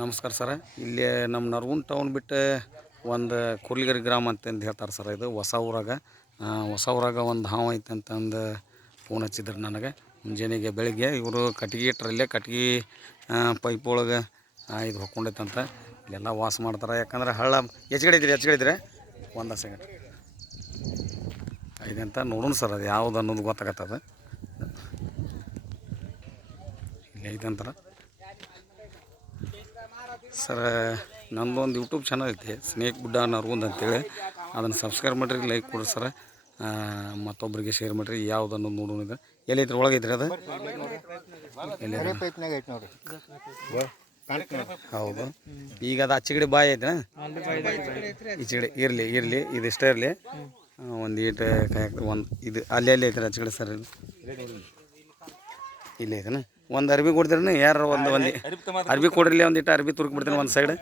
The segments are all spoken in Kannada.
ನಮಸ್ಕಾರ ಸರ. ಇಲ್ಲಿ ನಮ್ಮ ನರಗುಂದ ಟೌನ್ ಬಿಟ್ಟು ಒಂದು ಕುರ್ಲಿಗರಿ ಗ್ರಾಮ ಅಂತಂದು ಹೇಳ್ತಾರೆ ಸರ್. ಇದು ಹೊಸ ಊರಾಗ ಒಂದು ಹಾವು ಐತೆ ಅಂತಂದು ಫೋನ್ ಹಚ್ಚಿದ್ರು ನನಗೆ ಮುಂಜಾನೆಗೆ ಬೆಳಿಗ್ಗೆ. ಇವರು ಕಟ್ಗೆ ಇಟ್ಟರಲ್ಲೇ ಕಟ್ಗೆ ಪೈಪ್ ಒಳಗೆ ಇದು ಹೊಕ್ಕೊಂಡೈತಂತ ಇಲ್ಲೆಲ್ಲ ವಾಸ ಮಾಡ್ತಾರೆ. ಯಾಕಂದ್ರೆ ಹಳ್ಳ ಹೆಚ್ಚಿಗೆ ಒಂದು ಸೆಕೆಂಡ್ ಇದೆ ಅಂತ ನೋಡೋಣ ಸರ್. ಅದು ಯಾವುದು ಅನ್ನೋದು ಗೊತ್ತಾಗತ್ತದ. ಇಲ್ಲಿ ಐತಂತಾರೆ ಸರ್. ನಮ್ಮದೊಂದು ಯೂಟ್ಯೂಬ್ ಚಾನಲ್ ಐತಿ, ಸ್ನೇಕ್ ಗುಡ್ಡ ನರಗುಂದ ಅಂತೇಳಿ. ಅದನ್ನು ಸಬ್ಸ್ಕ್ರೈಬ್ ಮಾಡಿರಿ, ಲೈಕ್ ಕೊಡ್ರಿ ಸರ್. ಮತ್ತೊಬ್ಬರಿಗೆ ಶೇರ್ ಮಾಡಿರಿ. ಯಾವ್ದು ಅನ್ನೋದು ನೋಡೋಣ. ಇದು ಎಲ್ಲೈತ್ರಿ? ಒಳಗೈತ್ರಿ ಅದು? ಹೌದು. ಈಗ ಅದು ಆಚೆಗಡೆ ಬಾಯಿ ಐತೆ, ಈಚೆಗಡೆ ಇರಲಿ ಇದಿಷ್ಟೇ ಇರಲಿ. ಒಂದು ಈಟು ಒಂದು ಇದು ಅಲ್ಲಿ ಐತ್ರಿ ಆಚೆಗಡೆ ಸರ್. ಇದು ಇಲ್ಲೇ ಐತನ. ಒಂದು ಅರ್ಬಿ ಕೊಡ್ತೀರಿ ಯಾರು? ಒಂದು ಅರ್ಬಿ ಕೊಡ್ರಿ. ಒಂದು ಇಟ್ಟು ಅರ್ಬಿ ತುರುಕ್ಬಿಡ್ತೀನಿ ಒಂದು ಸೈಡ್.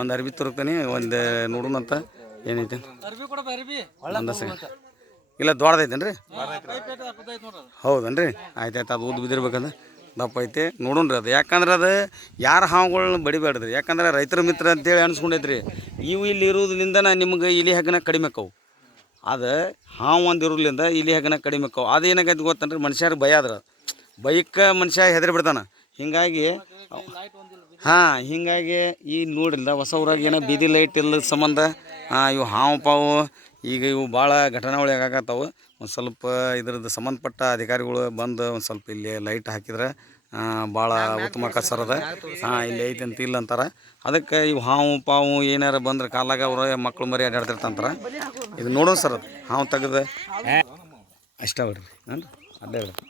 ಒಂದು ಅರ್ಬಿ ತುರುಕ್ತೀನಿ. ಒಂದು ನೋಡೋಣ ಅಂತ ಏನೈತೆ ಒಂದು ಸೆಕೆಂಡ್. ಇಲ್ಲ ದೊಡ್ಡದೈತೇನು ರೀ? ಹೌದನ್ರಿ? ಆಯ್ತು. ಅದು ಉದ್ದು ಬಿದ್ದಿರ್ಬೇಕಂದ್ರೆ ದಪ್ಪ ಐತೆ. ನೋಡೋಣ ರೀ ಅದು. ಯಾಕಂದ್ರೆ ಅದು ಯಾರು ಹಾವುಗಳನ್ನ ಬಡಿಬೇಡ್ರಿ. ಯಾಕಂದ್ರೆ ರೈತರ ಮಿತ್ರ ಅಂತೇಳಿ ಅನ್ಸ್ಕೊಂಡೈತ್ರಿ. ಇವು ಇಲ್ಲಿ ಇರೋದ್ರಿಂದ ನಿಮ್ಗೆ ಇಲಿ ಹೆಗ್ಗನ ಕಡಿಮೆ ಆಕ್ಕವು. ಅದು ಹಾವು ಒಂದು ಇರೋದ್ರಿಂದ ಇಲಿ ಹೆಗ್ಗನ ಕಡಿಮೆ ಆಕ್ಕವು. ಅದು ಏನಾಗೈತೆ ಗೊತ್ತನ್ರಿ, ಮನುಷ್ಯರಿಗೆ ಭಯ ಆದ್ರೆ ಬೈಕ್ ಮನುಷ್ಯ ಹೆದರಿ ಬಿಡ್ತಾನೆ. ಹೀಗಾಗಿ ಹೀಗಾಗಿ ಈ ನೋಡಿಲ್ಲ ಹೊಸ ಊರಾಗ ಏನೋ ಬೀದಿ ಲೈಟ್ ಇಲ್ಲದ ಸಂಬಂಧ ಇವು ಹಾವು ಪಾವು ಈಗ ಇವು ಭಾಳ ಘಟನೆಗಳು ಆಗಾಕತ್ತಾವು. ಒಂದು ಸ್ವಲ್ಪ ಇದ್ರದ್ದು ಸಂಬಂಧಪಟ್ಟ ಅಧಿಕಾರಿಗಳು ಬಂದು ಒಂದು ಸ್ವಲ್ಪ ಇಲ್ಲಿ ಲೈಟ್ ಹಾಕಿದ್ರೆ ಭಾಳ ಉತ್ತಮ ಸರ್. ಅದ ಇಲ್ಲಿ ಐತೆ ಅಂತ ಇಲ್ಲ ಅಂತಾರೆ. ಅದಕ್ಕೆ ಇವು ಹಾವು ಪಾವು ಏನಾರು ಬಂದ್ರೆ ಕಾಲಾಗ ಅವ್ರ ಮಕ್ಕಳು ಮರಿ ಅಡ್ಡಾಡ್ತಿರ್ತಂತಾರೆ. ಇದು ನೋಡೋಣ ಸರ್. ಅದು ಹಾವು ತೆಗೆದು ಅಷ್ಟೇ ಬಿಡ್ರಿ. ಅಡ್ಡೇ ಬಿಡ್ರಿ.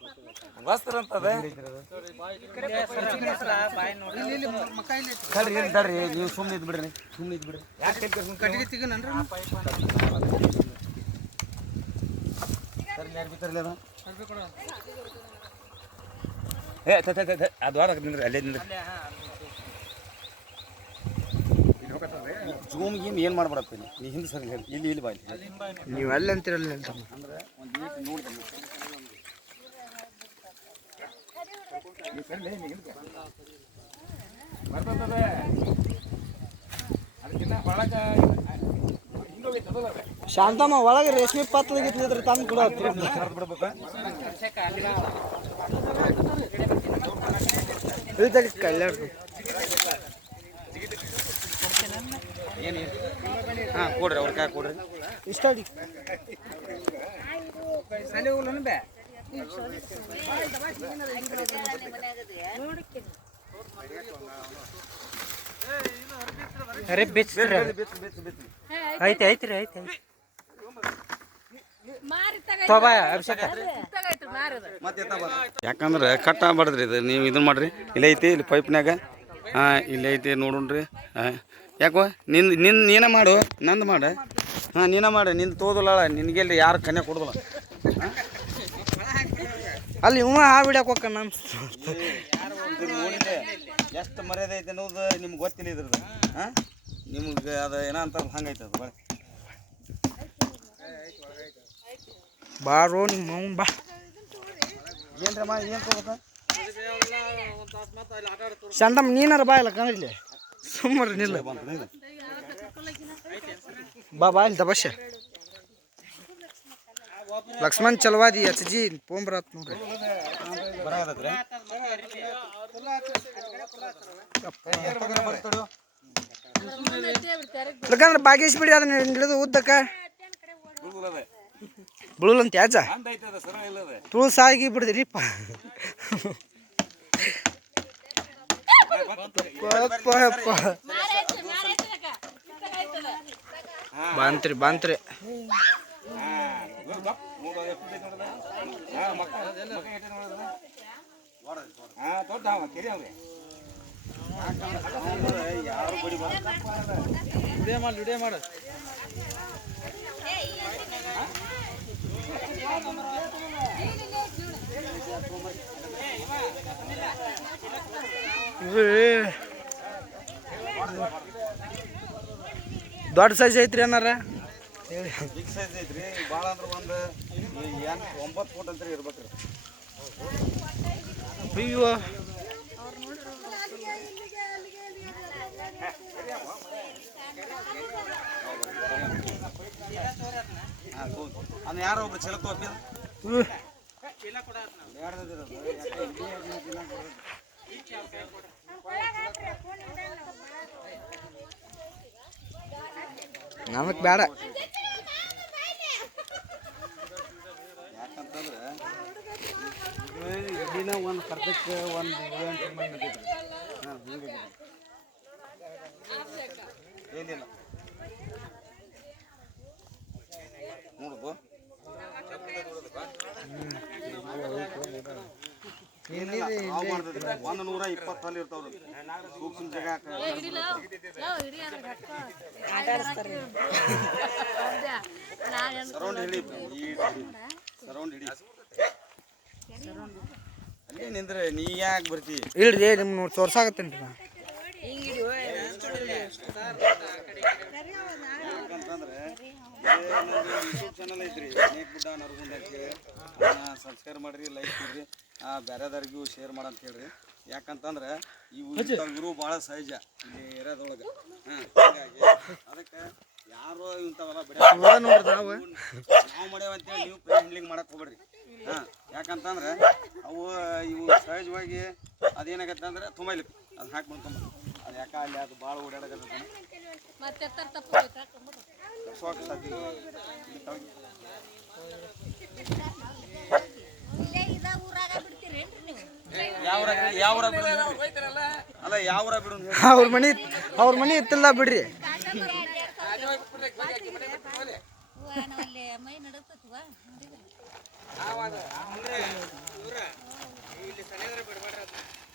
ನೀವು ಸುಮ್ಮನೆ ಇದ್ ಬಿಡ್ರಿ. ಅದು ಅಲ್ಲೇ ಜೂಮ್ ಗೀಮ್ ಏನು ಮಾಡ್ಬಿಡತ್ತೆ ನೀ ಹಿಂದೆ ಸರಿ ಹೇಳಿ. ಇಲ್ಲಿ ಬಾಯಿ ನೀವು ಅಲ್ಲಿ ಅಂತೀರಲ್ಲ ಅಂದ್ರೆ ಶಾಂತಮ್ಮ ಒಳಗೆ ರೇಷ್ಮೆ ಪತ್ರ ತಂದು ಕೂಡ ಕಲ್ಯಾಣ. ಹಾಂ ಕೊಡ್ರಿ, ಅವ್ರ ಕಾಯಿ ಕೊಡ್ರಿ. ಇಷ್ಟ ಐತ್ರಿ. ಯಾಕಂದ್ರೆ ಕಟ್ ಆಗ್ಬಾರ್ದ್ರಿ ಇದು. ನೀವು ಇದನ್ನ ಮಾಡ್ರಿ. ಇಲ್ಲಿ ಐತಿ, ಇಲ್ಲಿ ಪೈಪ್ನಾಗ. ಇಲ್ಲಿ ಐತಿ ನೋಡೋಣ್ರಿ. ಯಾಕೋ ನೀನ ಮಾಡು, ನಂದು ಮಾಡ. ನೀನ ಮಾಡು. ನಿಂದು ತೋದಲ್ಲ, ನಿನಗೆಲ್ಲಿ ಯಾರು ಕನ್ಯಾ ಕೊಡೋದಿಲ್ಲ. ಅಲ್ಲಿ ಇವ ಬಿಡಕ್ಕೆ ಹೋಗ. ನಾನು ನೋಡಿದೆ ಎಷ್ಟು ಮರ್ಯಾದೆ ಐತೆ ಅನ್ನೋದು ನಿಮ್ಗೆ ಗೊತ್ತಿಲ್ಲ ಇದ್ರದ್ದು. ನಿಮ್ಗೆ ಅದು ಏನೋ ಅಂತ ಹಂಗೈತೆ ಅದು. ಬಾರೋ ನಿಮ್ಮ ಅವ್ನು ಬಾ. ಏನ್ರಮ್ಮ ಏನು ತಗೋಬೇಕ? ಶಾಂತಮ್ಮ ನೀನಾರ ಬಾ. ಇಲ್ಲ ಕಾಣಿಲ್ಲ ಸುಮ್ಮನೆ ನಿಲ್ಲ. ಬಾ ಇಲ್ಲಿ ದಬಶ್ಯ. ಲಕ್ಷ್ಮಣ್ ಚಲವಾದಿ HG ಪೋಂಬ್ರಾತ್ ನೋಡ್ರಿ. ಯಾಕಂದ್ರೆ ಬಾಗೇಶ್ ಬಿಡಿ ಅದನ್ನ ಹಿಡಿದು ಉದ್ದಕ್ಕ ಬಿಳುಲಂತ ಯಾಜ ತುಳು ಸಾಗಿ ಬಿಡ್ದಿರಿಪ್ಪ. ಬಾಂತ್ರಿ ದೊಡ್ಡ ಸೈಜ್ ಐತ್ರಿ ಅನ್ನಾರ. ಬಿಗ್ ಸೈಜ್ ಐತ್ರಿ. ಭಾಳ ಅಂದ್ರೆ ಒಂದು 9 ಫೂಟ್ ಅಂತ ಇರ್ಬೇಕ್ರಿ. ಅಯ್ಯೋ ಅದನ್ನ ಯಾರೋ ಒಬ್ರು ಚಲೋ ತೋಪಿ ನಮಗ್ ಬೇಡ ಯಾಕಂತಂದ್ರೆ ಇಲ್ಲಿನ ಒಂದು ಕರ್ದಕ್ಕೆ ಒಂದು ಏನಿಲ್ಲ ನೋಡುದು 120 ಅಲ್ಲಿ ಇರ್ತಾವ್ರಿ ಸೂಕ್ಷ್ಮ ಜಾಗ ಸರೌಂಡ್ ಹಿಡಿ ಸರೌಂಡ್ ಹಿಡಿ ಅಲ್ಲೇ ನಿಂದ್ರೆ ನೀ ಯಾಕೆ ಬರ್ತಿ ಇಲ್ರಿ ನಿಮ್ಗೆ ತೋರ್ಸಾಕತ್ತೇನ್ರಿ ನಾ ಯಾಕಂತಂದ್ರೆ ಯೂಟ್ಯೂಬ್ ಚಾನಲ್ ಐತ್ರಿ ನೇಕ್ ಗುಡ್ಡ ನರಗುಂದ ಅಂತೇಳಿ ಸಬ್ಸ್ಕ್ರೈಬ್ ಮಾಡಿರಿ ಲೈಕ್ ಕೊಡ್ರಿ ಬೇರೆದವ್ರಿಗೂ ಶೇರ್ ಮಾಡಂತ ಹೇಳ್ರಿ ಯಾಕಂತಂದ್ರೆ ಇವರು ಭಾಳ ಸಹಜ ಇಲ್ಲಿ ಏರಿಯಾದೊಳಗೆ ಹಾಗಾಗಿ ಅದಕ್ಕೆ ಯಾರು ಇಂಥವೆಲ್ಲ ನಾವು ಮಾಡ್ಯಾವ ಅಂತೇಳಿ ನೀವು ಪ್ರೀ ಹ್ಯಾಂಡ್ಲಿಂಗ್ ಮಾಡಕ್ಕೆ ಹೋಗ್ಬೇಡ್ರಿ ಯಾಕಂತಂದ್ರೆ ಅವು ಇವು ಸಹಜವಾಗಿ ಅದೇನಾಗತ್ತೆ ಅಂದ್ರೆ ತುಂಬ ಇಲ್ಲಿ ಅದು ಹಾಕ್ಬಿಡು ತುಂಬ ಅದು ಯಾಕೆ ಅಲ್ಲಿ ಅದು ಭಾಳ ಓಡಾಡಕತ್ತ ಅಲ್ಲ ಯಾವ ಬಿಡು ಅವ್ರ ಮನಿ ಇತ್ತಿಲ್ಲ ಬಿಡ್ರಿ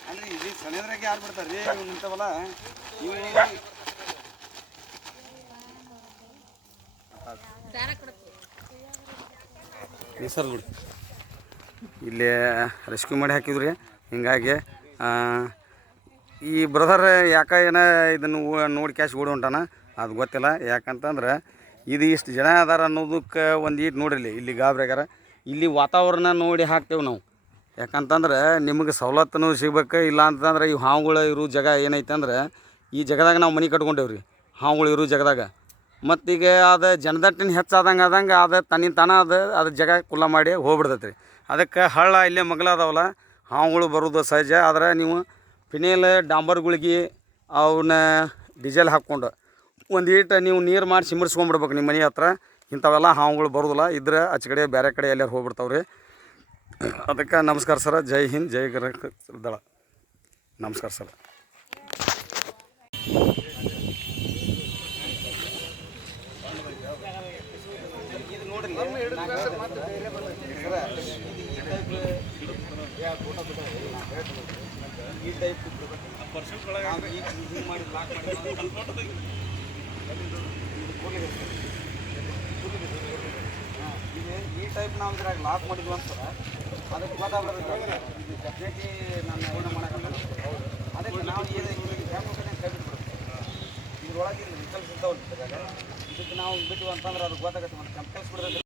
ಅಂದ್ರೆ ಇಲ್ಲಿ ಸನೇದ್ರಾಗ ಯಾರು ಬಿಡ್ತಾರ್ರಿ ಇವ್ ನಿಂತವಲ್ಲ ಇವು ಸರ್ ಬಿಡಿ ಇಲ್ಲಿ ರೆಸ್ಕ್ಯೂ ಮಾಡಿ ಹಾಕಿದ್ರಿ ಹಿಂಗಾಗಿ ಈ ಬ್ರದರ್ ಏನ ಇದನ್ನು ನೋಡಿ ಕ್ಯಾಶ್ ಓಡಿ ಹೊಂಟಾನ ಅದು ಗೊತ್ತಿಲ್ಲ ಯಾಕಂತಂದ್ರೆ ಇದು ಇಷ್ಟು ಜನ ಅದಾರ ಅನ್ನೋದಕ್ಕೆ ಒಂದು ಈಟ್ ನೋಡಿರಲಿ ಇಲ್ಲಿ ಗಾಬ್ರಿಗಾರ ಇಲ್ಲಿ ವಾತಾವರಣ ನೋಡಿ ಹಾಕ್ತೇವೆ ನಾವು ಯಾಕಂತಂದ್ರೆ ನಿಮಗೆ ಸವಲತ್ತೂ ಸಿಗ್ಬೇಕು ಇಲ್ಲ ಅಂತಂದ್ರೆ ಈ ಹಾವುಗಳು ಇರೋ ಜಾಗ ಏನೈತೆ ಅಂದ್ರೆ ಈ ಜಾಗದಾಗ ನಾವು ಮನೆ ಕಟ್ಕೊಂಡೇವ್ರಿ ಹಾವುಗಳು ಇರೋ ಜಾಗದಾಗ ಮತ್ತೀಗ ಅದು ಜನದಟ್ಟಿನ ಹೆಚ್ಚಾದಂಗೆ ಅದು ತನ್ನಿಂದ ತಾನ ಅದು ಜಾಗ ಕುಲ್ಲ ಮಾಡಿ ಹೋಗ್ಬಿಡ್ತೈತೆ ರೀ ಅದಕ್ಕೆ ಹಳ್ಳ ಇಲ್ಲೇ ಮಗ್ಲ ಅದಾವಲ್ಲ ಹಾವುಗಳು ಬರೋದು ಸಹಜ ಆದರೆ ನೀವು ಫಿನೇಲ್ ಡಾಂಬರ್ ಗುಳಿಗೆ ಅವನ್ನ ಡೀಸೆಲ್ ಹಾಕ್ಕೊಂಡು ಒಂದು ಈಟು ನೀವು ನೀರು ಮಾಡಿ ಸಿಮ್ಮರ್ಸ್ಕೊಂಡ್ಬಿಡ್ಬೇಕು ನಿಮ್ಮ ಮನೆ ಹತ್ರ ಇಂಥವೆಲ್ಲ ಹಾವುಗಳು ಬರೋದಿಲ್ಲ ಇದ್ರೆ ಆಚೆ ಕಡೆ ಬೇರೆ ಕಡೆ ಎಲ್ಲಾರು ಹೋಗ್ಬಿಡ್ತಾವ್ರಿ ಅದಕ್ಕೆ ನಮಸ್ಕಾರ ಸರ ಜೈ ಹಿಂದ್ ಜೈ ದಳ ನಮಸ್ಕಾರ ಸರ್ ಈ ಟೈಪ್ ಮಾಡಿ ಲಾಕ್ ಮಾಡಿ ಈ ಟೈಪ್ ನಾವು ಇದ್ರಾಗ ಲಾಕ್ ಮಾಡಿದ್ವಿ ಅಂತಾರೆ ಅದಕ್ಕೆ ಗೊತ್ತಾಗ್ಬಿಡ್ತೈತೆ ಇದು ಡೆಫಿನೆಟ್ಲಿ ನಾನು ಏನೋ ಮಾಡೋಕ್ಕಲ್ಲ ಅದಕ್ಕೆ ನಾವು ಏನು ಕೈ ಬಿಟ್ಬಿಡ್ತೀವಿ ಇದ್ರೊಳಗೆ ರಿಸಲ್ಟ್ಸ್ ಇದ್ದಾವಲ್ಲ ಇದಕ್ಕೆ ನಾವು ಬಿಟ್ಟು ಅಂತಂದ್ರೆ ಅದು ಗೊತ್ತಾಗುತ್ತೆ ಮತ್ತು ಕೆಮಿಕಲ್ಸ್ ಬಿಡೋದ್ರಿಂದ